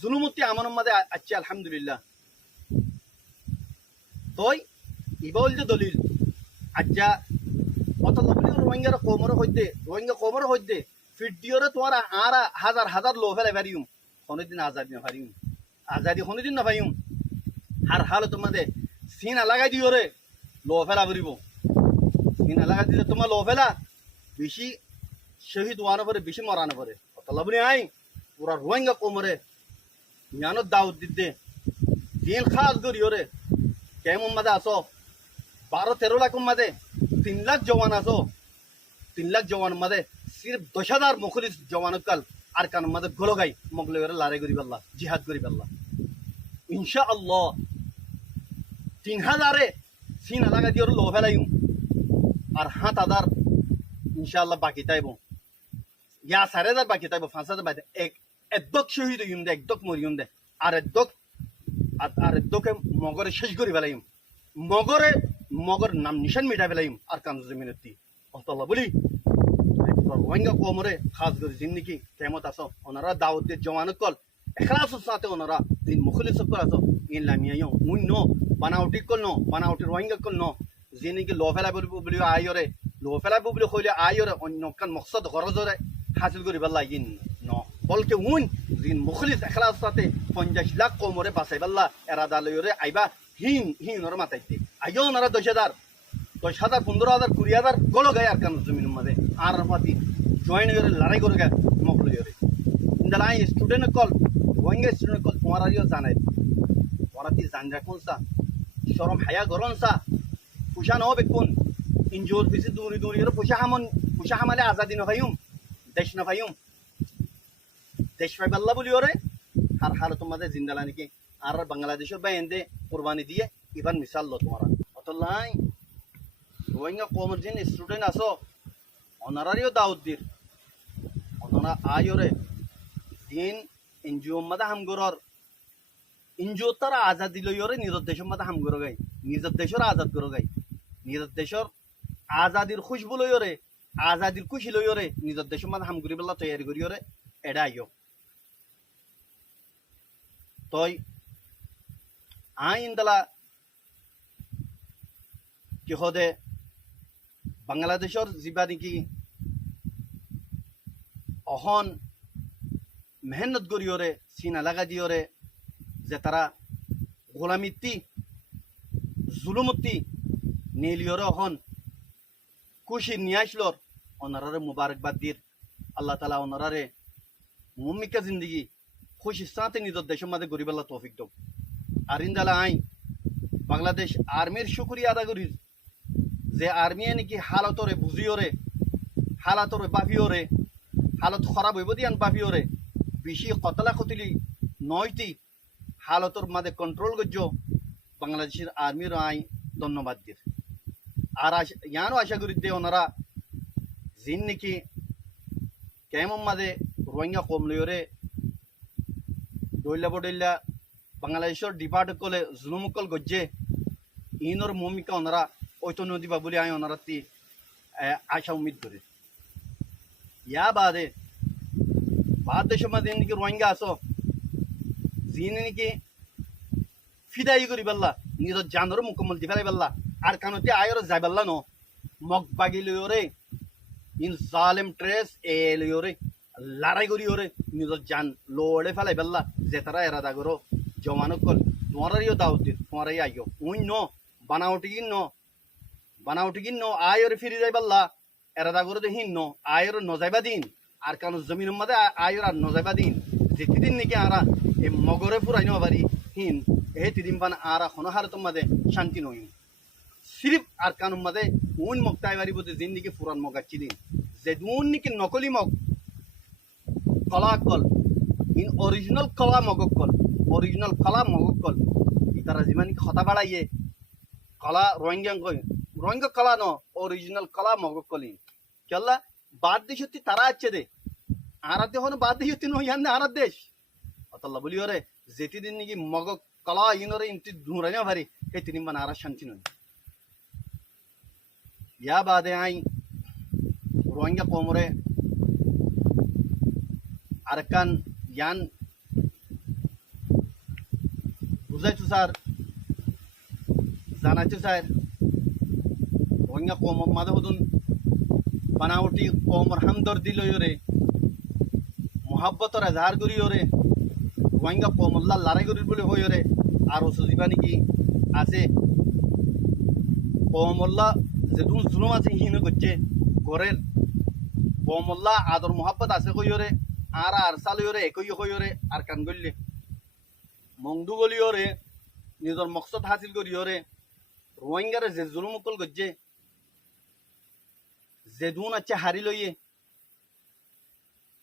জুলুমতি আমার মধ্যে আছে আলহামদুলিল্লাহ তই ইবাউল যে দলিল আজ্জা অত লবলি রোহিঙ্গা কোমর হইতে ভিডিওরে তোমার আর হাজার হাজার লো ফেলে পারিম কোনোদিন আজাদি না পারিম আজাদি কোনোদিন না পাইম আর হাল তোমাদের সিন লাগাই দিও রে লো ফেলা করিব সিন লাগাই দিলে তোমার লো ফেলা বেশি শহীদ ওয়ানো পরে বেশি মরানো পরে অত লবলি আই পুরা রোহিঙ্গা কোমরে জ্ঞানত দাউদ দিতে দিন খাস করিও রে কেমন মাঝে আসো 12-13 লাখ মাঝে 3 লাখ জওয়ান আসো 3 লাখ জওয়ান মাঝে সির্ফ 10,000 মুখলিস জওয়ান কাল আর কান মাঝে গলো গাই মগলে লড়াই করি পাল্লা জিহাদ করি পাল্লা ইনশাআল্লাহ 3,000 সিন লাগা দিও লো ফেলাইম আর 7,000 ইনশাআল্লাহ বাকি তাইব ইয়া 4,000 বাকি তাইব 5,000 বাকি একদক শহীদ হইম দে একদক মরিয়ম দে আর একদকে মগরে শেষ করি ফেলাইম মগর নাম নিশান মিটাই ফেলাইম আর কান্দু জমিনতি অতলা বলি রোহিঙ্গা কোমরে খাস করে জিন্দিগি কেমত আসো ওনারা দাউদ দিয়ে জওয়ানত কল এখলাসের সাথে ওনারা দিন মুখলিস কল আসো ইন লামিয়াইও মুন নো বানাউটি কল নো বানাউটি রোহিঙ্গা কল নো জিন্দিগি লো ফেলাই বলি আইরে লো ফেলাই বলি কইলে আইরে অন্য কান মকসদ গরজরে হাসিল করি পাল্লা ইন ন বলকে উন দিন মুখলিস এখলাস সাথে 50 লাখ কোমরে বাসাই পাল্লা এরাদা লইরে আইবা হিন ওর মাথাইতে আইও ওনারা 10,000 15,000 20,000 গলো গায় আর কান জমিনের মধ্যে আর মাতি জয়েন করে লড়াই করে গায় মকলে করে ইন্দালাই স্টুডেন্ট কল রোহিঙ্গা স্টুডেন্ট কল তোমার আইও জানাই তোরা কি জান রাখুন সা শরম হায়া গরন সা পুষা ন বেকুন ইনজোর বেশি দূরি করে পুষা হামালে আজাদি ন ভাইম দেশ ন ভাইম দেশ ভাই আল্লাহ বলি ওরে আর হাল তোমাদের জিন্দালা নাকি আর বাংলাদেশের বাইন্দে কুরবানি দিয়ে ইভান মিসাল লো তোমারা অতলাই রোহিঙ্গা কোমর জিন স্টুডেন্ট আসো অনারারিও দাউদ দির অনারা আয়োরে দিন এনজিও মাদা হামগরর এনজিও তারা আজাদি লইরে নিজের দেশের মাদা হামগর গাই নিজের দেশের আজাদ করো গাই নিজের দেশের আজাদির খুশবু লইরে আজাদির খুশি লইরে নিজের দেশের মাদা হামগরি বেলা তৈরি করিরে এডা আইও তই আইন দালা কি হদে বাংলাদেশের যা নাকি অহন মেহনত করিওরে সিনা লাগা দিওরে যে তারা গোলামিত্তি জুলুমতি নীলিওরে অহন খুশি নিয়ে আসলোর ওনারারে মুবারকবাদ দির আল্লাহ তালা ওনারারে মুমিকা জিন্দগি খুশি সাথে নিজের দেশের মাঝে গরিবাল্লা তৌফিক দো আর ইন্দালা আই বাংলাদেশ আর্মির শুক্রিয়া আদা করি যে আর্মি নাকি হালতরে বুঝিওরে হালাতরে বাফিওরে হালত খারাপ হইব দিয়ান বাফিওরে বেশি কতলা কতলি নয়টি হালতর মাঝে কন্ট্রোল করছ বাংলাদেশের আর্মির আই ধন্যবাদ দির আর ইয়ানও আশা করি দে ওনারা জিন নাকি কেমন মাঝে রোহিঙ্গা কম লইরে দৈল্লা বডৈল্লা বাংলাদেশের ডিপার্ট কলে জুলুমকল গজ্জে ইনর ভূমিকা ওনারা ঐতন্য দিবা বলে আমি ওনারা আশা উম্মিদ করি ইয়া বাদে দেশের মধ্যে নাকি রোহিঙ্গা আসো যিনি নাকি ফিদাই করি পাল্লা নিজের জানর মুকম্মল দি ফেলাই পাল্লা আর কানতে আয়র যাই পাল্লা ন মগ বাগি লইরে ইন জালেম ট্রেস এ লইরে লড়াই করি ওরে নিজের জান লড়ে ফেলাই পাল্লা যে তারা এরাদা করো জমানো কল তোমারাইও দাওয়াত দিন তোমারাই আইও উই ন বানাউটি কিন ন আয়রে ফিরি যাই পাল্লা এরাদা করে হিন ন আয়র নজাইবা দিন আর কারণ জমিনের মধ্যে আয়র আর নজাইবা দিন যেদিন নাকি আরা এই মগরে ফুরাই ন পারি হিন এই তিদিন পান আর হনহার তোমাদের শান্তি নই সিরিফ আর কানুন মাঝে উন মগতাই বাড়ি বলতে জিন্দিগি ফুরান মগাচ্ছি দিন যে দুন নাকি নকলি মগ কলা কল ইন অরিজিনাল কলা মগক কল অরিজিনাল কলা মগক কল তারা যিমান হতা বাড়াইয়ে কলা রোহিঙ্গা কলা ন অরিজিনাল কলা মগক কলি কেলা বাদ দেশ হতে তারা আছে দে আর দেশ বাদ দেশ হতে নয় আর দেশ অতল্লা বলি ওরে যেটি দিন নাকি মগক কলা ইনরে ইনটি ধুরাই না ভারি সেই তিনি মানে আর শান্তি নয় ইয়া বাদে আই রোহিঙ্গা কোমরে আরকান ইয়ান বুঝাইছো স্যার জানাইছো স্যার রোহিঙ্গা কম মাঝে হদুন বানাওটি কমর হামদর্দি লইরে মোহাব্বতর এজাহার করিওরে রোহিঙ্গা কমল্লা লড়াই করির বলে হইরে আর সুজিবা নাকি আছে কমল্লা যেটুন জুলুম আছে হিন করছে ঘরের কমল্লা আদর মোহাব্বত আছে কইরে আর সালইরে একই হইরে আর কান গল্লে মংদু গলিওরে নিজের মকসদ হাসিল করিওরে রোহিঙ্গারে যে জুলুম উকল করছে যে দুন আছে হারি লইয়ে